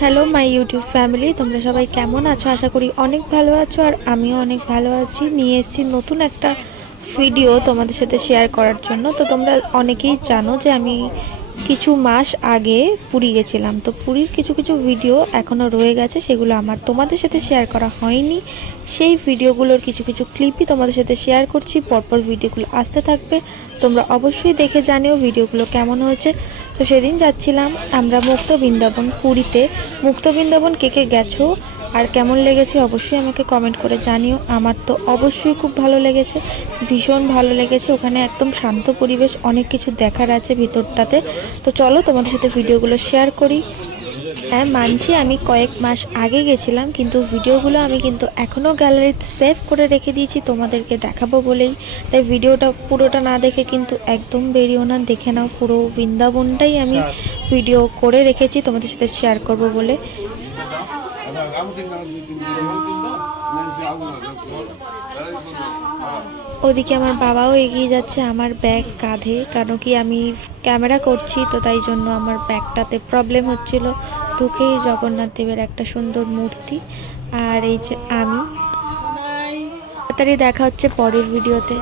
Hello my YouTube family, তোমরা সবাই কেমন আছো? আশা করি অনেক ভালো আছো, আর আমিও অনেক ভালো আছি। নিয়ে এসেছি নতুন একটা ভিডিও তোমাদের সাথে শেয়ার করার জন্য। তো তোমরা অনেকেই জানো যে আমি কিছু মাস আগে পুরী গেছিলাম। তো পুরীর কিছু কিছু ভিডিও এখনও রয়ে গেছে, সেগুলো আমার তোমাদের সাথে শেয়ার করা হয়নি। সেই ভিডিওগুলোর কিছু কিছু ক্লিপই তোমাদের সাথে শেয়ার করছি। পরপর ভিডিওগুলো আসতে থাকবে, তোমরা অবশ্যই দেখে জানিও ভিডিওগুলো কেমন হয়েছে। তো সেদিন যাচ্ছিলাম আমরা মুক্ত বৃন্দাবন পুরীতে। মুক্ত বৃন্দাবন কে কে গেছো আর কেমন লেগেছে অবশ্যই আমাকে কমেন্ট করে জানিও। আমার তো অবশ্যই খুব ভালো লেগেছে, ভীষণ ভালো লেগেছে। ওখানে একদম শান্ত পরিবেশ, অনেক কিছু দেখার আছে ভিতরটাতে। তো চলো তোমাদের সাথে ভিডিওগুলো শেয়ার করি। হ্যাঁ মানছি আমি কয়েক মাস আগে গেছিলাম, কিন্তু ভিডিওগুলো আমি কিন্তু এখনও গ্যালারিতে সেভ করে রেখে দিয়েছি তোমাদেরকে দেখাবো বলেই। তাই ভিডিওটা পুরোটা না দেখে কিন্তু একদম বেরিও না, দেখে নাও। পুরো বৃন্দাবনটাই আমি ভিডিও করে রেখেছি তোমাদের সাথে শেয়ার করব বলে। ওদিকে আমার বাবাও এগিয়ে যাচ্ছে আমার ব্যাগ কাঁধে, কারণ কি আমি ক্যামেরা করছি, তো তাই জন্য আমার ব্যাগটাতে প্রবলেম হচ্ছিল। ঢুকেই জগন্নাথ দেবের একটা সুন্দর মূর্তি, আর এই যে আমি। তাড়াতাড়ি দেখা হচ্ছে পরের ভিডিওতে।